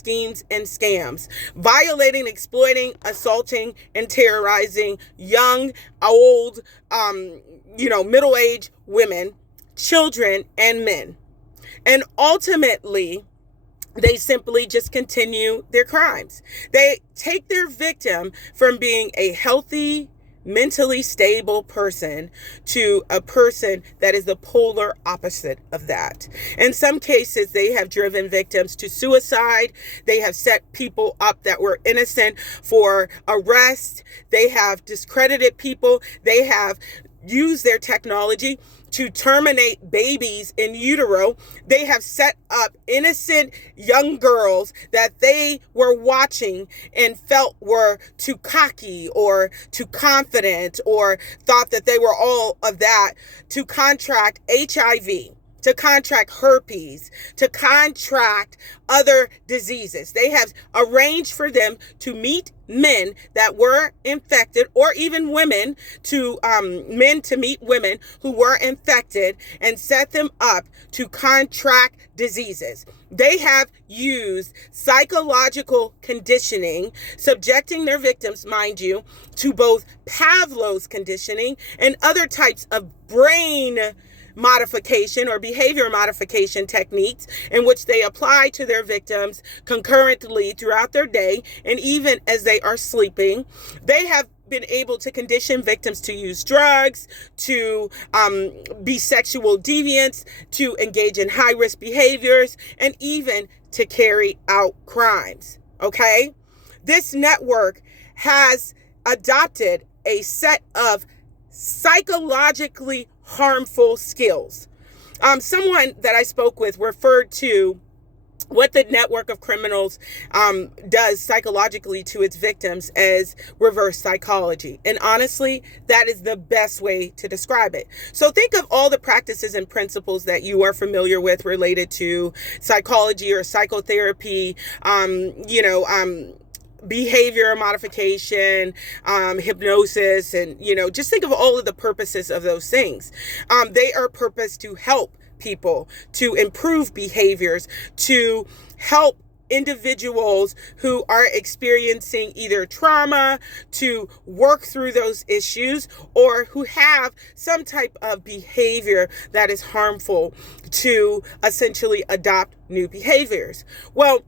schemes, and scams, violating, exploiting, assaulting, and terrorizing young, old, middle-aged women, children, and men. And ultimately, they simply just continue their crimes. They take their victim from being a healthy, mentally stable person to a person that is the polar opposite of that. In some cases, they have driven victims to suicide. They have set people up that were innocent for arrest. They have discredited people. They have used their technology to terminate babies in utero. They have set up innocent young girls that they were watching and felt were too cocky or too confident or thought that they were all of that to contract HIV, to contract herpes, to contract other diseases. They have arranged for them to meet men that were infected, or even women to men to meet women who were infected, and set them up to contract diseases. They have used psychological conditioning, subjecting their victims, mind you, to both Pavlov's conditioning and other types of brain modification or behavior modification techniques in which they apply to their victims concurrently throughout their day and even as they are sleeping. They have been able to condition victims to use drugs, to be sexual deviants, to engage in high-risk behaviors, and even to carry out crimes. Okay? This network has adopted a set of psychologically harmful skills. Someone that I spoke with referred to what the network of criminals does psychologically to its victims as reverse psychology. And honestly, that is the best way to describe it. So think of all the practices and principles that you are familiar with related to psychology or psychotherapy, behavior modification, hypnosis, and, just think of all of the purposes of those things. They are purposed to help people, to improve behaviors, to help individuals who are experiencing either trauma to work through those issues, or who have some type of behavior that is harmful to essentially adopt new behaviors. Well,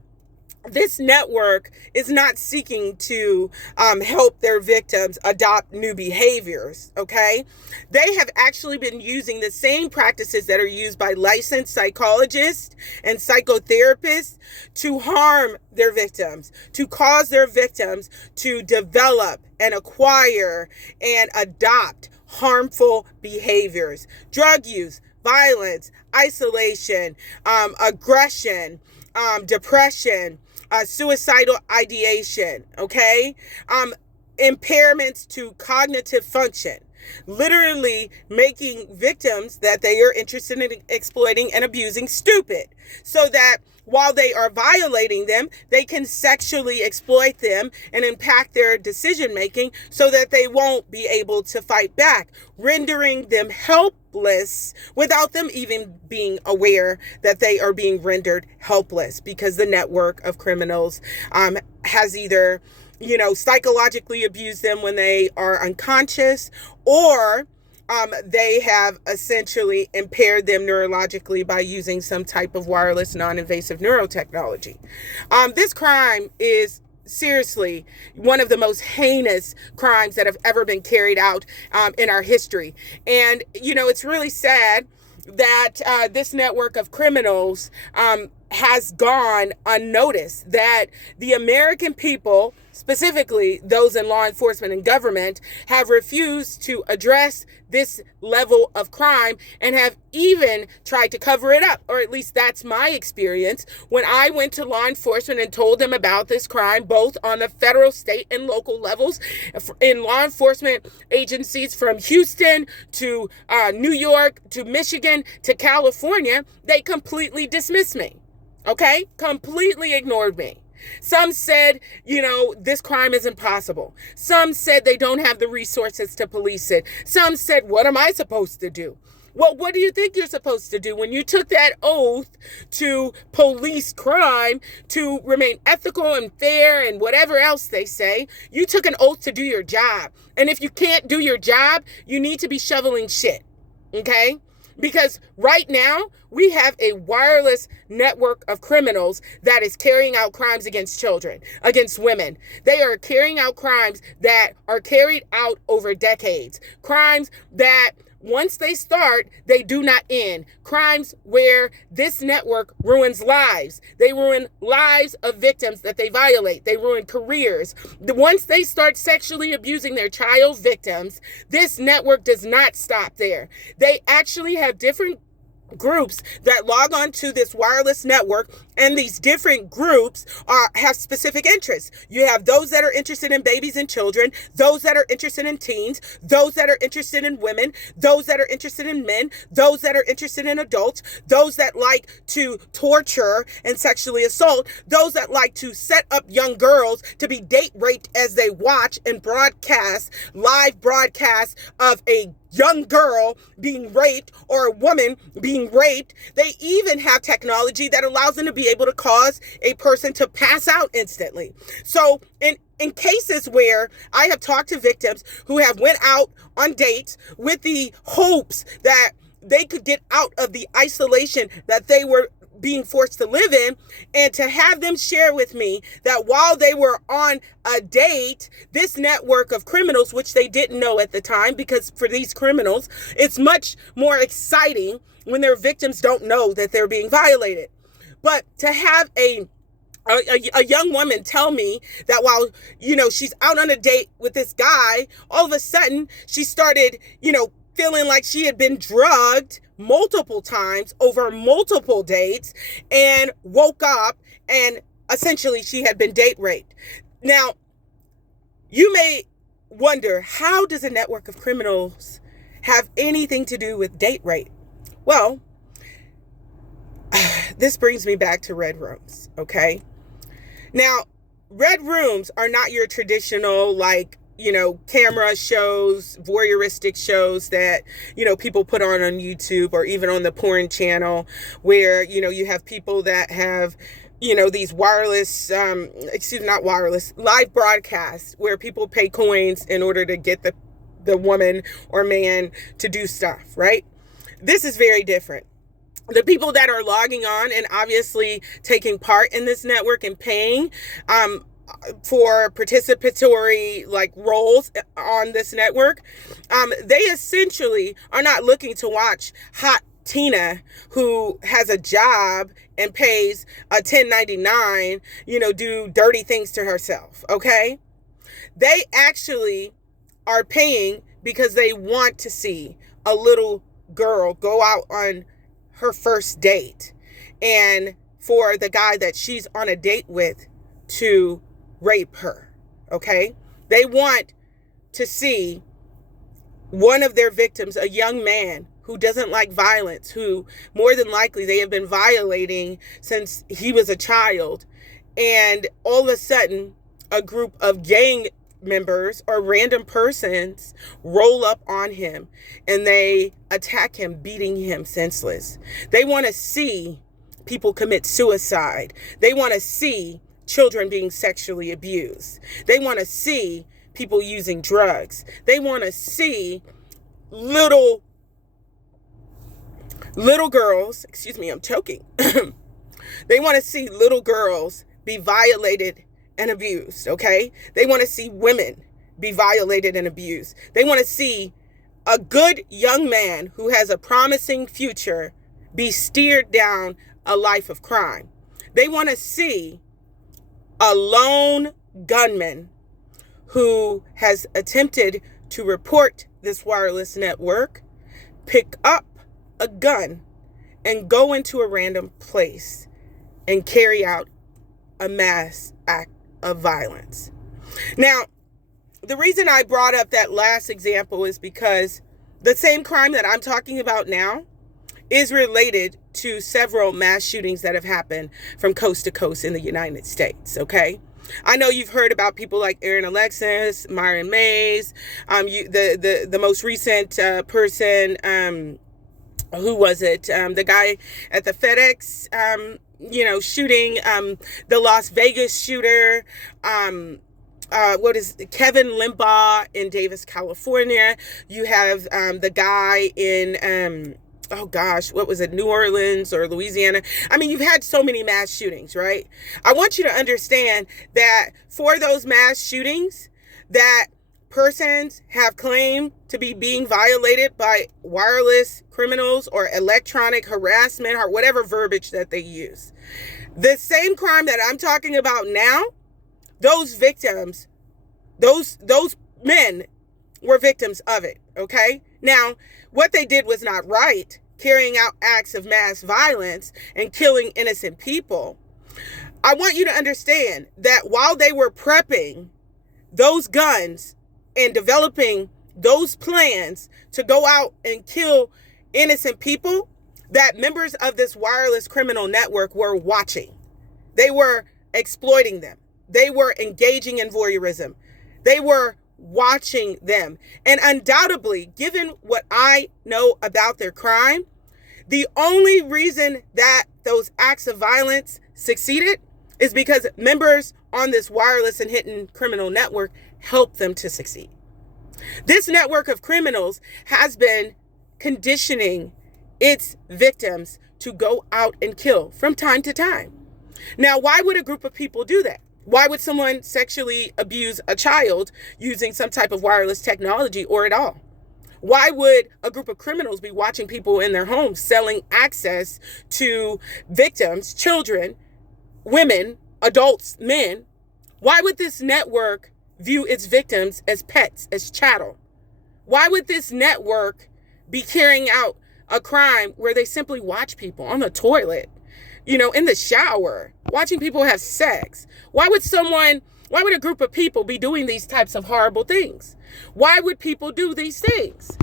this network is not seeking to help their victims adopt new behaviors, okay? They have actually been using the same practices that are used by licensed psychologists and psychotherapists to harm their victims, to cause their victims to develop and acquire and adopt harmful behaviors, drug use, violence, isolation, aggression, depression, suicidal ideation, okay? Impairments to cognitive function, literally making victims that they are interested in exploiting and abusing stupid, so that while they are violating them, they can sexually exploit them and impact their decision making so that they won't be able to fight back, rendering them helpless without them even being aware that they are being rendered helpless, because the network of criminals has either, psychologically abused them when they are unconscious, or they have essentially impaired them neurologically by using some type of wireless non-invasive neurotechnology. This crime is seriously one of the most heinous crimes that have ever been carried out in our history. And, it's really sad that this network of criminals has gone unnoticed, that the American people, specifically those in law enforcement and government, have refused to address this level of crime and have even tried to cover it up, or at least that's my experience. When I went to law enforcement and told them about this crime, both on the federal, state, and local levels, in law enforcement agencies from Houston to New York to Michigan to California, they completely dismissed me. Okay? Completely ignored me. Some said, this crime is impossible. Some said they don't have the resources to police it. Some said, what am I supposed to do? Well, what do you think you're supposed to do when you took that oath to police crime, to remain ethical and fair and whatever else they say? You took an oath to do your job. And if you can't do your job, you need to be shoveling shit. Okay? Because right now, we have a wireless network of criminals that is carrying out crimes against children, against women. They are carrying out crimes that are carried out over decades. Crimes that once they start, they do not end. Crimes where this network ruins lives. They ruin lives of victims that they violate. They ruin careers. Once they start sexually abusing their child victims, this network does not stop there. They actually have different groups that log on to this wireless network, and these different groups have specific interests. You have those that are interested in babies and children, those that are interested in teens, those that are interested in women, those that are interested in men, those that are interested in adults, those that like to torture and sexually assault, those that like to set up young girls to be date raped as they watch and live broadcast of a young girl being raped or a woman being raped. They even have technology that allows them to be able to cause a person to pass out instantly. So in cases where I have talked to victims who have went out on dates with the hopes that they could get out of the isolation that they were being forced to live in, and to have them share with me that while they were on a date, this network of criminals, which they didn't know at the time, because for these criminals, it's much more exciting when their victims don't know that they're being violated. But to have a young woman tell me that while, she's out on a date with this guy, all of a sudden she started, feeling like she had been drugged multiple times over multiple dates and woke up and essentially she had been date raped. Now, you may wonder, how does a network of criminals have anything to do with date rape? Well, this brings me back to red rooms, okay? Now, red rooms are not your traditional, camera shows, voyeuristic shows that, people put on YouTube or even on the porn channel where, you have people that have, these wireless, live broadcasts where people pay coins in order to get the woman or man to do stuff, right? This is very different. The people that are logging on and obviously taking part in this network and paying, for participatory roles on this network, they essentially are not looking to watch hot Tina, who has a job and pays a 1099, do dirty things to herself. Okay. They actually are paying because they want to see a little girl go out on her first date and for the guy that she's on a date with to rape her. Okay? They want to see one of their victims, a young man who doesn't like violence, who more than likely they have been violating since he was a child. And all of a sudden, a group of gang members or random persons roll up on him and they attack him, beating him senseless. They want to see people commit suicide. They want to see children being sexually abused. They want to see people using drugs. They want to see little girls, excuse me, I'm choking. They want to see little girls be violated and abused, okay? They want to see women be violated and abused. They want to see a good young man who has a promising future be steered down a life of crime. They want to see a lone gunman who has attempted to report this wireless network pick up a gun and go into a random place and carry out a mass act of violence. Now, the reason I brought up that last example is because the same crime that I'm talking about now is related to several mass shootings that have happened from coast to coast in the United States, okay? I know you've heard about people like Aaron Alexis, Myron Mays, the most recent person, who was it? The guy at the FedEx, shooting, the Las Vegas shooter, what is Kevin Limbaugh in Davis, California. You have the guy in oh gosh, what was it, New Orleans or Louisiana? I mean, you've had so many mass shootings, right? I want you to understand that for those mass shootings, that persons have claimed to be being violated by wireless criminals or electronic harassment or whatever verbiage that they use. The same crime that I'm talking about now, those victims, those men were victims of it, okay? Now, what they did was not right, carrying out acts of mass violence and killing innocent people. I want you to understand that while they were prepping those guns and developing those plans to go out and kill innocent people, that members of this wireless criminal network were watching. They were exploiting them. They were engaging in voyeurism. They were watching them. And undoubtedly, given what I know about their crime, the only reason that those acts of violence succeeded is because members on this wireless and hidden criminal network helped them to succeed. This network of criminals has been conditioning its victims to go out and kill from time to time. Now, why would a group of people do that? Why would someone sexually abuse a child using some type of wireless technology or at all? Why would a group of criminals be watching people in their homes selling access to victims, children, women, adults, men? Why would this network view its victims as pets, as chattel? Why would this network be carrying out a crime where they simply watch people on the toilet, in the shower, watching people have sex? Why would a group of people be doing these types of horrible things? Why would people do these things?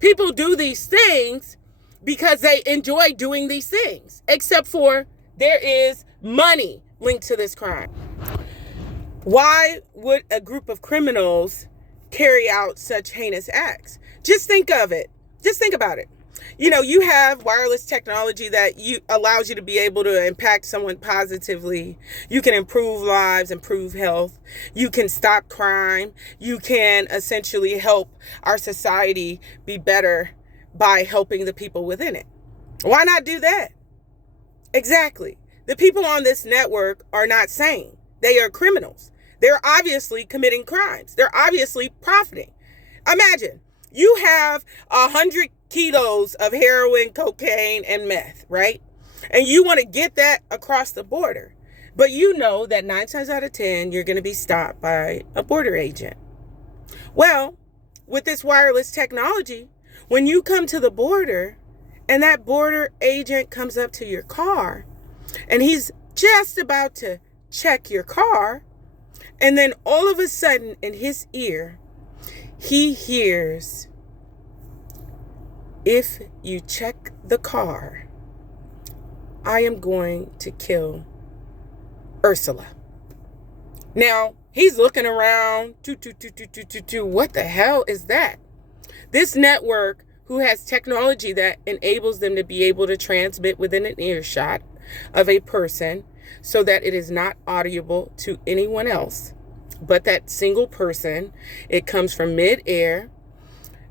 People do these things because they enjoy doing these things, except for there is money linked to this crime. Why would a group of criminals carry out such heinous acts? Just think of it. Just think about it. You have wireless technology that allows you to be able to impact someone positively. You can improve lives, improve health. You can stop crime. You can essentially help our society be better by helping the people within it. Why not do that? Exactly. The people on this network are not sane. They are criminals. They're obviously committing crimes. They're obviously profiting. Imagine you have 100 kilos of heroin, cocaine, and meth, right? And you want to get that across the border. But you know that 9 times out of 10, you're going to be stopped by a border agent. Well, with this wireless technology, when you come to the border and that border agent comes up to your car and he's just about to check your car, and then all of a sudden in his ear, he hears, "If you check the car, I am going to kill Ursula." Now, he's looking around. What the hell is that? This network, who has technology that enables them to be able to transmit within an earshot of a person so that it is not audible to anyone else but that single person. It comes from mid-air.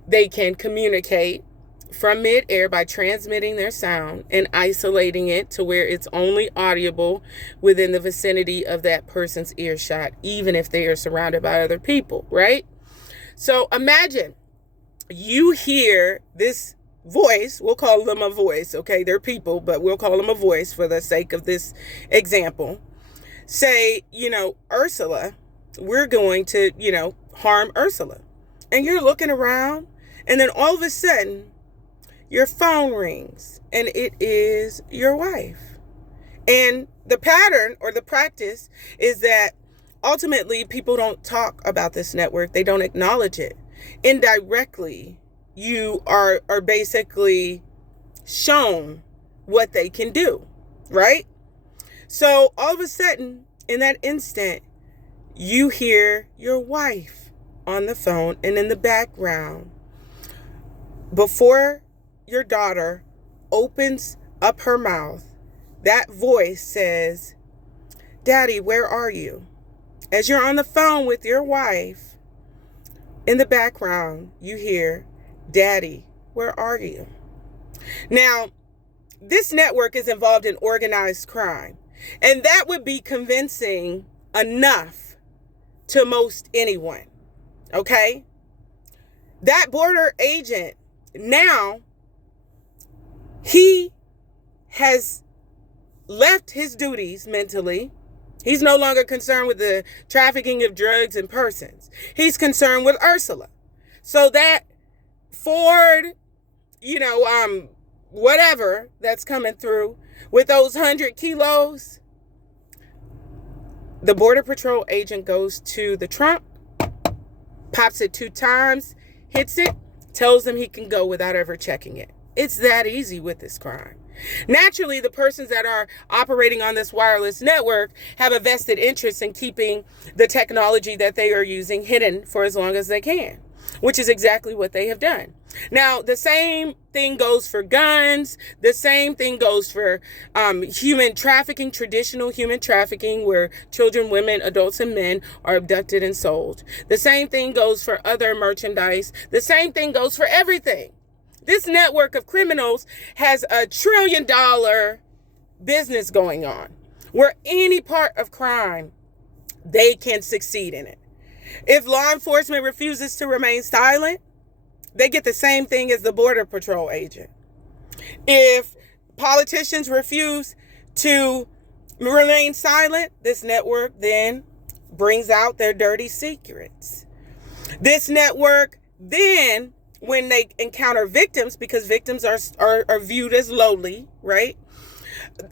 They can communicate from mid-air by transmitting their sound and isolating it to where it's only audible within the vicinity of that person's earshot, even if they are surrounded by other people, right? So imagine you hear this voice. We'll call them a voice, okay? They're people, but we'll call them a voice for the sake of this example. Say, Ursula, we're going to, harm Ursula. And you're looking around, and then all of a sudden, your phone rings, and it is your wife. And the pattern or the practice is that ultimately people don't talk about this network. They don't acknowledge it. Indirectly, you are basically shown what they can do, right? So all of a sudden, in that instant, you hear your wife on the phone, and in the background, before your daughter opens up her mouth, that voice says, "Daddy, where are you?" As you're on the phone with your wife, in the background, you hear, "Daddy, where are you?" Now, this network is involved in organized crime, and that would be convincing enough to most anyone, okay? That border agent, now, he has left his duties mentally. He's no longer concerned with the trafficking of drugs and persons. He's concerned with Ursula. So that Ford, whatever that's coming through with those 100 kilos, the Border Patrol agent goes to the trunk, pops it 2 times, hits it, tells him he can go without ever checking it. It's that easy with this crime. Naturally, the persons that are operating on this wireless network have a vested interest in keeping the technology that they are using hidden for as long as they can, which is exactly what they have done. Now, the same thing goes for guns. The same thing goes for human trafficking, traditional human trafficking, where children, women, adults, and men are abducted and sold. The same thing goes for other merchandise. The same thing goes for everything. This network of criminals has $1 trillion business going on, where any part of crime, they can succeed in it. If law enforcement refuses to remain silent, they get the same thing as the Border Patrol agent. If politicians refuse to remain silent, this network then brings out their dirty secrets. This network then, when they encounter victims, because victims are viewed as lowly, right?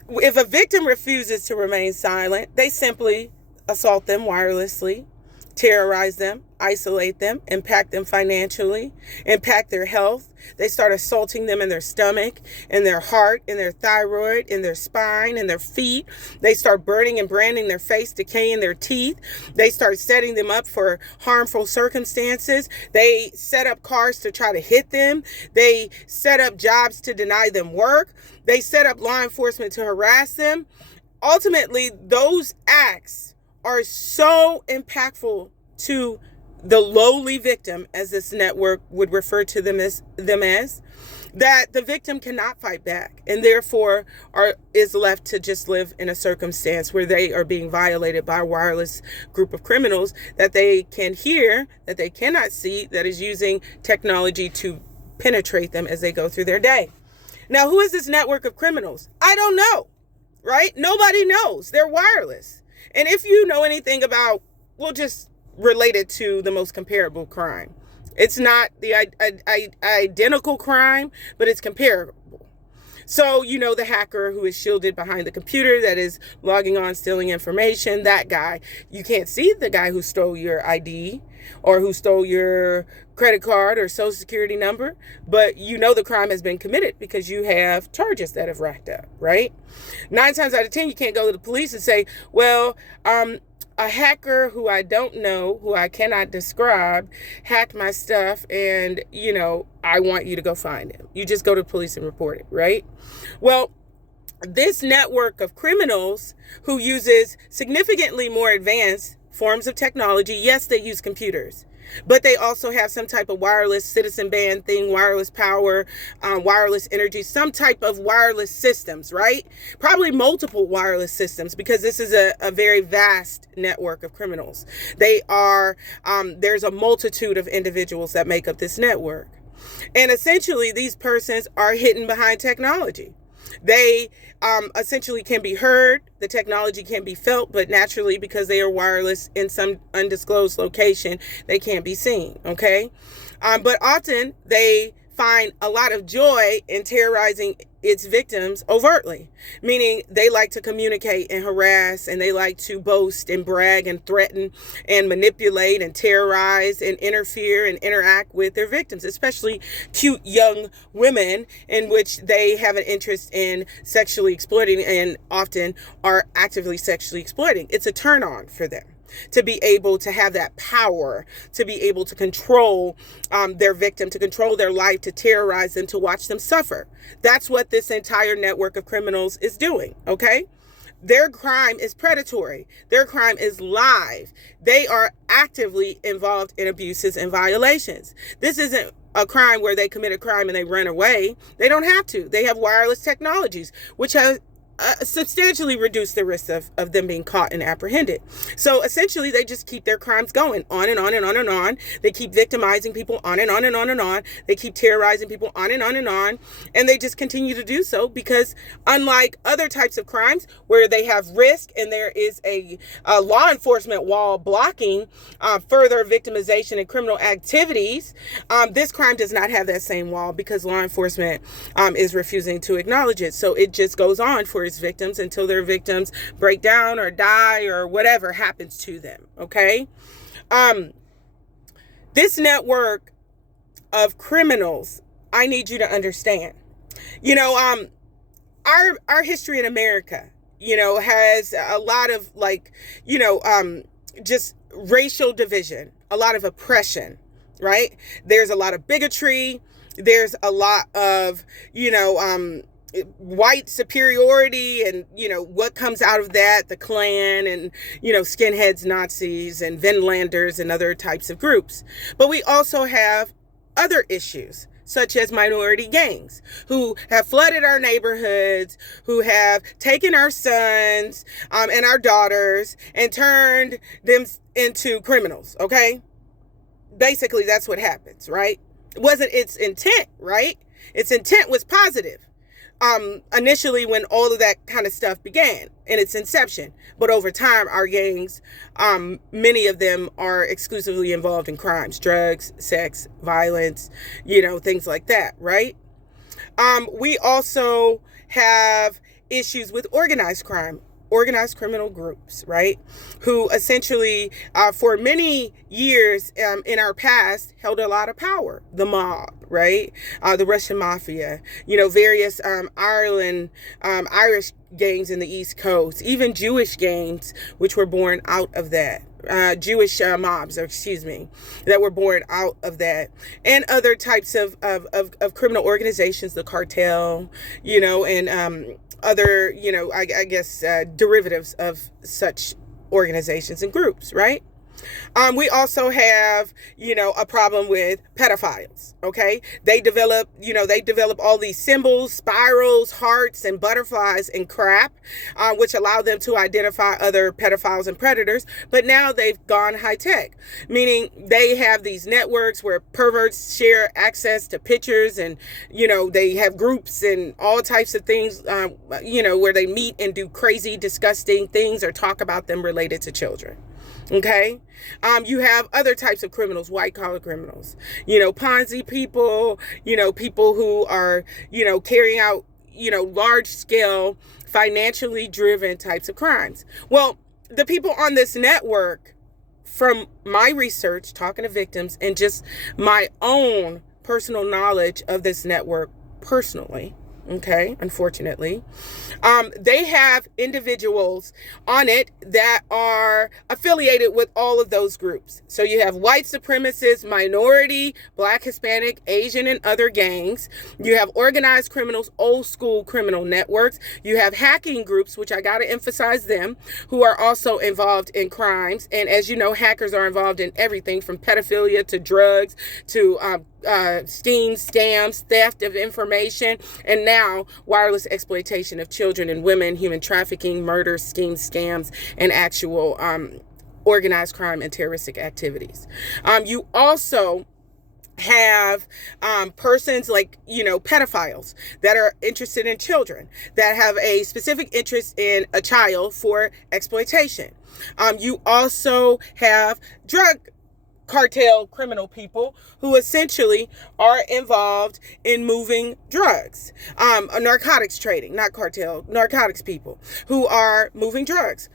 If a victim refuses to remain silent, they simply assault them wirelessly, terrorize them, isolate them, impact them financially, impact their health. They start assaulting them in their stomach, in their heart, in their thyroid, in their spine, in their feet. They start burning and branding their face, decaying their teeth. They start setting them up for harmful circumstances. They set up cars to try to hit them. They set up jobs to deny them work. They set up law enforcement to harass them. Ultimately, those acts are so impactful to the lowly victim, as this network would refer to them as, that the victim cannot fight back, and therefore is left to just live in a circumstance where they are being violated by a wireless group of criminals that they can hear, that they cannot see, that is using technology to penetrate them as they go through their day. Now, who is this network of criminals? I don't know, right? Nobody knows. They're wireless. And if you know anything about, we'll just relate it to the most comparable crime. It's not the identical crime, but it's comparable. So, the hacker who is shielded behind the computer that is logging on, stealing information, that guy. You can't see the guy who stole your ID or who stole your credit card or social security number, but the crime has been committed because you have charges that have racked up, right? 9 times out of 10, you can't go to the police and say, well, a hacker who I don't know, who I cannot describe, hacked my stuff, and, I want you to go find him. You just go to the police and report it, right? Well, this network of criminals who uses significantly more advanced forms of technology, yes, they use computers, but they also have some type of wireless citizen band thing, wireless power, wireless energy, some type of wireless systems, right? Probably multiple wireless systems, because this is a very vast network of criminals. They are, there's a multitude of individuals that make up this network. And essentially, these persons are hidden behind technology. They essentially can be heard. The technology can be felt, but naturally, because they are wireless in some undisclosed location, they can't be seen, okay? But often, they find a lot of joy in terrorizing its victims overtly, meaning they like to communicate and harass, and they like to boast and brag and threaten and manipulate and terrorize and interfere and interact with their victims, especially cute young women in which they have an interest in sexually exploiting and often are actively sexually exploiting. It's a turn on for them. to be able to have that power, to be able to control their victim, to control their life, to terrorize them, to watch them suffer. That's what this entire network of criminals is doing, okay? Their crime is predatory. Their crime is live. They are actively involved in abuses and violations. This isn't a crime where they commit a crime and they run away. They don't have to. They have wireless technologies, which have substantially reduced the risk of them being caught and apprehended. So essentially, they just keep their crimes going on and on and on and on. They keep victimizing people on and on and on and on. They keep terrorizing people on and on and on. And they just continue to do so because unlike other types of crimes where they have risk and there is a law enforcement wall blocking further victimization and criminal activities, this crime does not have that same wall because law enforcement is refusing to acknowledge it. So it just goes on for victims until their victims break down or die or whatever happens to them. Okay. This network of criminals, I need you to understand, our history in America, has a lot of just racial division, a lot of oppression, right? There's a lot of bigotry. There's a lot of, white superiority and, what comes out of that, the Klan and, skinheads, Nazis and Vinlanders and other types of groups. But we also have other issues, such as minority gangs who have flooded our neighborhoods, who have taken our sons and our daughters and turned them into criminals, okay? Basically, that's what happens, right? It wasn't its intent, right? Its intent was positive. Initially when all of that kind of stuff began in its inception. But over time, our gangs, many of them are exclusively involved in crimes, drugs, sex, violence, things like that, right? We also have issues with organized crime, organized criminal groups, right? Who essentially, for many years in our past, held a lot of power. The mob, right? The Russian mafia, various Irish gangs in the East Coast, even Jewish gangs, which were born out of that. Jewish mobs, that were born out of that, and other types of criminal organizations, the cartel, and other, I guess, derivatives of such organizations and groups, right? We also have, a problem with pedophiles, okay? They develop all these symbols, spirals, hearts, and butterflies and crap, which allow them to identify other pedophiles and predators. But now they've gone high tech, meaning they have these networks where perverts share access to pictures and, they have groups and all types of things, where they meet and do crazy, disgusting things or talk about them related to children. Okay. You have other types of criminals, white collar criminals, Ponzi people, people who are, carrying out, large scale, financially driven types of crimes. Well, the people on this network, from my research, talking to victims and just my own personal knowledge of this network personally, okay, unfortunately, they have individuals on it that are affiliated with all of those groups. So you have white supremacists, minority, Black, Hispanic, Asian, and other gangs. You have organized criminals, old school criminal networks. You have hacking groups, which I got to emphasize them, who are also involved in crimes. And as you know, hackers are involved in everything from pedophilia to drugs to schemes, scams, theft of information, and now wireless exploitation of children and women, human trafficking, murder, schemes, scams, and actual organized crime and terroristic activities. You also have persons like, pedophiles that are interested in children, that have a specific interest in a child for exploitation. You also have drug cartel criminal people who essentially are involved in moving drugs, narcotics trading, not cartel, narcotics people who are moving drugs.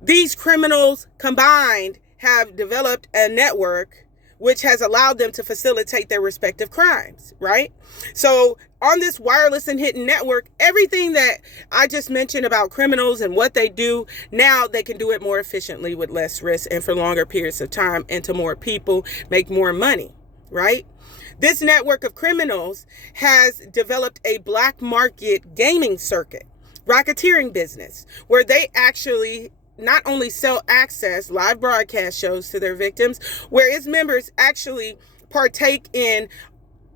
These criminals combined have developed a network which has allowed them to facilitate their respective crimes, right? So on this wireless and hidden network, everything that I just mentioned about criminals and what they do, now they can do it more efficiently with less risk and for longer periods of time and to more people, make more money, right? This network of criminals has developed a black market gaming circuit, racketeering business, where they actually not only sell access, live broadcast shows to their victims, where its members actually partake in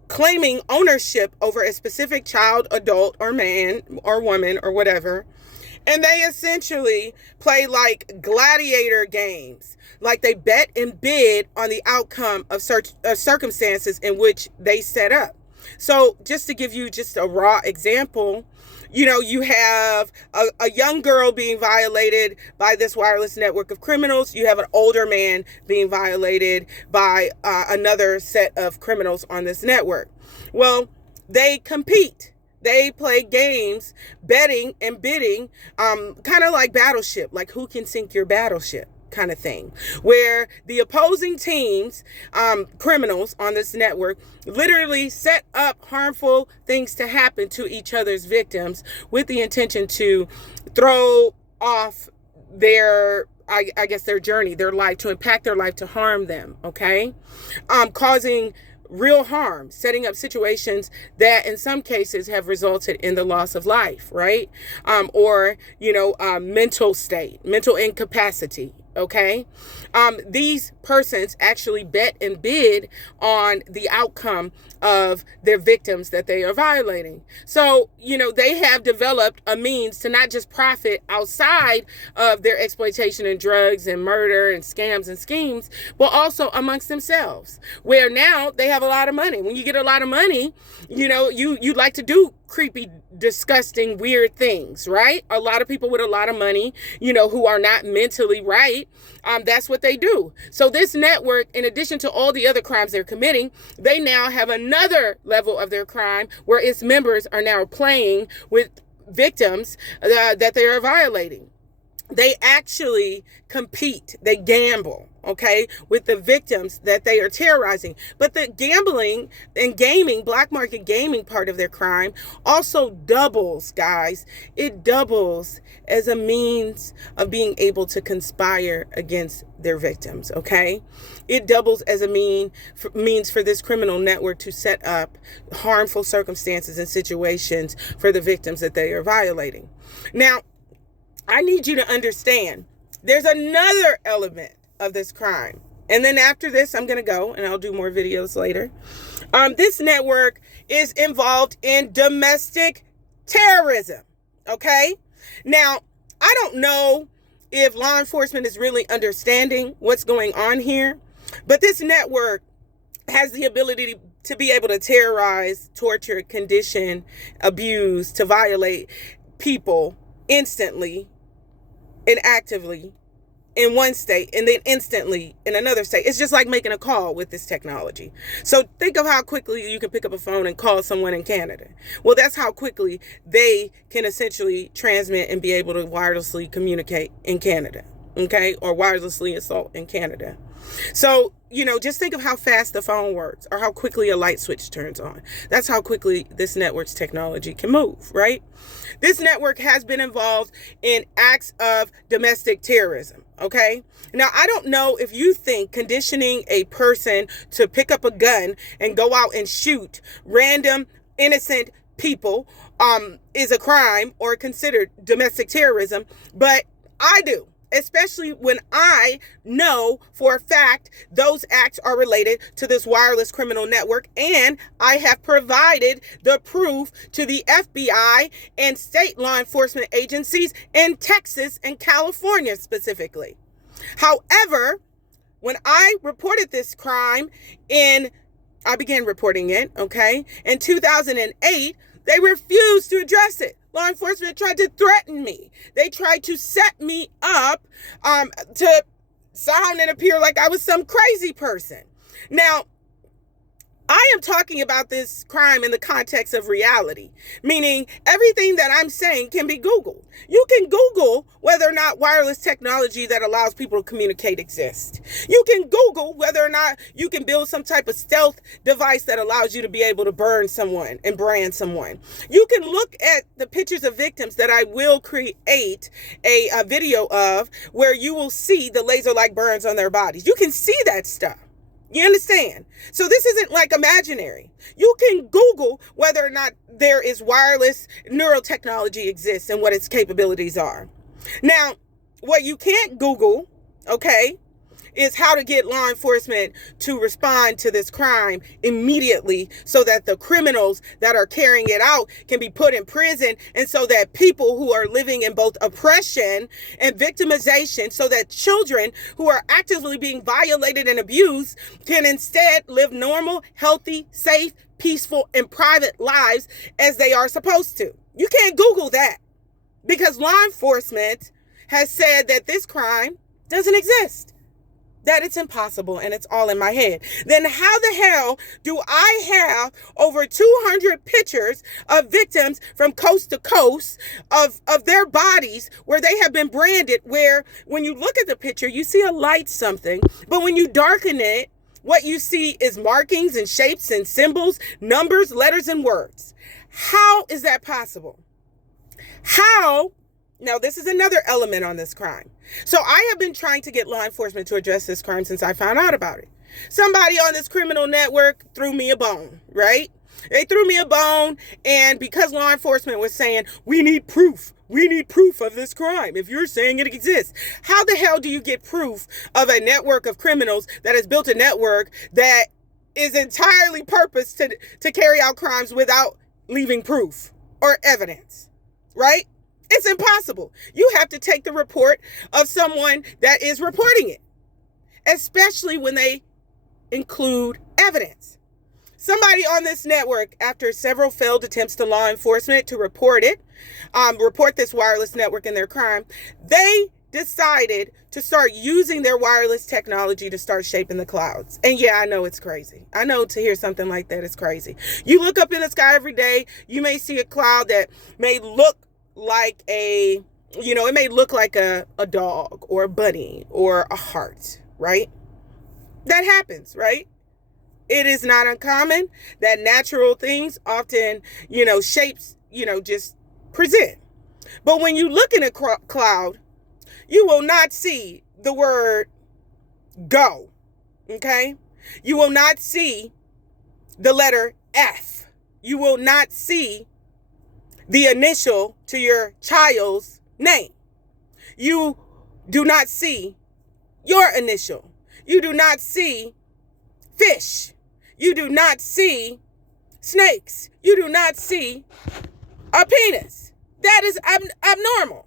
claiming ownership over a specific child, adult, or man, or woman, or whatever. And they essentially play like gladiator games. Like they bet and bid on the outcome of circumstances in which they set up. So just to give you just a raw example, you have a young girl being violated by this wireless network of criminals. You have an older man being violated by another set of criminals on this network. Well, they compete. They play games, betting and bidding, kind of like Battleship, like who can sink your battleship kind of thing, where the opposing teams, criminals on this network, literally set up harmful things to happen to each other's victims with the intention to throw off their, I guess, their journey, their life, to impact their life, to harm them, okay? Causing real harm, setting up situations that in some cases have resulted in the loss of life, right? Or mental state, mental incapacity. Okay. These persons actually bet and bid on the outcome of their victims that they are violating. So, they have developed a means to not just profit outside of their exploitation and drugs and murder and scams and schemes, but also amongst themselves, where now they have a lot of money. When you get a lot of money, you like to do creepy, disgusting, weird things, right? A lot of people with a lot of money, who are not mentally right, that's what they do. So this network, in addition to all the other crimes they're committing, they now have another level of their crime where its members are now playing with victims that they are violating. They actually compete, they gamble, okay, with the victims that they are terrorizing. But the gambling and gaming, black market gaming part of their crime also doubles, guys. It doubles as a means of being able to conspire against their victims, okay? It doubles as a means for this criminal network to set up harmful circumstances and situations for the victims that they are violating. Now, I need you to understand, there's another element of this crime. And then after this, I'm going to go and I'll do more videos later. This network is involved in domestic terrorism. Okay. Now, I don't know if law enforcement is really understanding what's going on here, but this network has the ability to be able to terrorize, torture, condition, abuse, to violate people instantly and actively in one state and then instantly in another state. It's just like making a call with this technology. So think of how quickly you can pick up a phone and call someone in Canada. Well, that's how quickly they can essentially transmit and be able to wirelessly communicate in Canada, okay? Or wirelessly assault in Canada. So, just think of how fast the phone works or how quickly a light switch turns on. That's how quickly this network's technology can move, right? This network has been involved in acts of domestic terrorism, okay? Now, I don't know if you think conditioning a person to pick up a gun and go out and shoot random innocent people is a crime or considered domestic terrorism, but I do. Especially when I know for a fact those acts are related to this wireless criminal network, and I have provided the proof to the FBI and state law enforcement agencies in Texas and California specifically. However, when I reported this crime I began reporting it, okay, in 2008, they refused to address it. Law enforcement tried to threaten me. They tried to set me up to sound and appear like I was some crazy person. Now, I am talking about this crime in the context of reality, meaning everything that I'm saying can be Googled. You can Google whether or not wireless technology that allows people to communicate exists. You can Google whether or not you can build some type of stealth device that allows you to be able to burn someone and brand someone. You can look at the pictures of victims that I will create a video of, where you will see the laser-like burns on their bodies. You can see that stuff. You understand? So this isn't like imaginary. You can Google whether or not there is wireless neurotechnology exists and what its capabilities are. Now, what you can't Google, okay, is how to get law enforcement to respond to this crime immediately, so that the criminals that are carrying it out can be put in prison, and so that people who are living in both oppression and victimization, so that children who are actively being violated and abused can instead live normal, healthy, safe, peaceful, and private lives as they are supposed to. You can't Google that, because law enforcement has said that this crime doesn't exist, that it's impossible, and it's all in my head. Then how the hell do I have over 200 pictures of victims from coast to coast of their bodies where they have been branded, where when you look at the picture, you see a light something, but when you darken it, what you see is markings and shapes and symbols, numbers, letters, and words. How is that possible? How? Now, this is another element on this crime. So I have been trying to get law enforcement to address this crime since I found out about it. Somebody on this criminal network threw me a bone, right? They threw me a bone, and because law enforcement was saying, we need proof of this crime, if you're saying it exists. How the hell do you get proof of a network of criminals that has built a network that is entirely purposed to carry out crimes without leaving proof or evidence, right? It's impossible. You have to take the report of someone that is reporting it, especially when they include evidence. Somebody on this network, after several failed attempts to law enforcement to report this wireless network and their crime, they decided to start using their wireless technology to start shaping the clouds. And yeah, I know it's crazy. I know to hear something like that is crazy. You look up in the sky every day, you may see a cloud that may look like it may look like a dog or a bunny or a heart, right? That happens, right? It is not uncommon that natural things often, shapes, just present. But when you look in a cloud, you will not see the word go, okay? You will not see the letter F. You will not see the initial to your child's name. You do not see your initial. You do not see fish. You do not see snakes. You do not see a penis. That is abnormal.